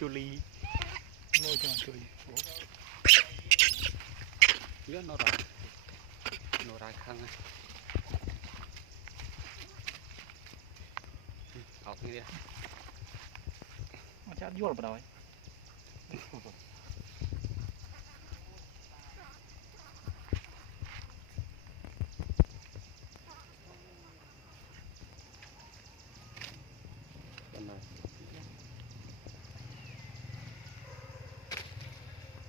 chua ly ngồi cho chui nhớ nó ra khăn á học như thế chắc vô rồi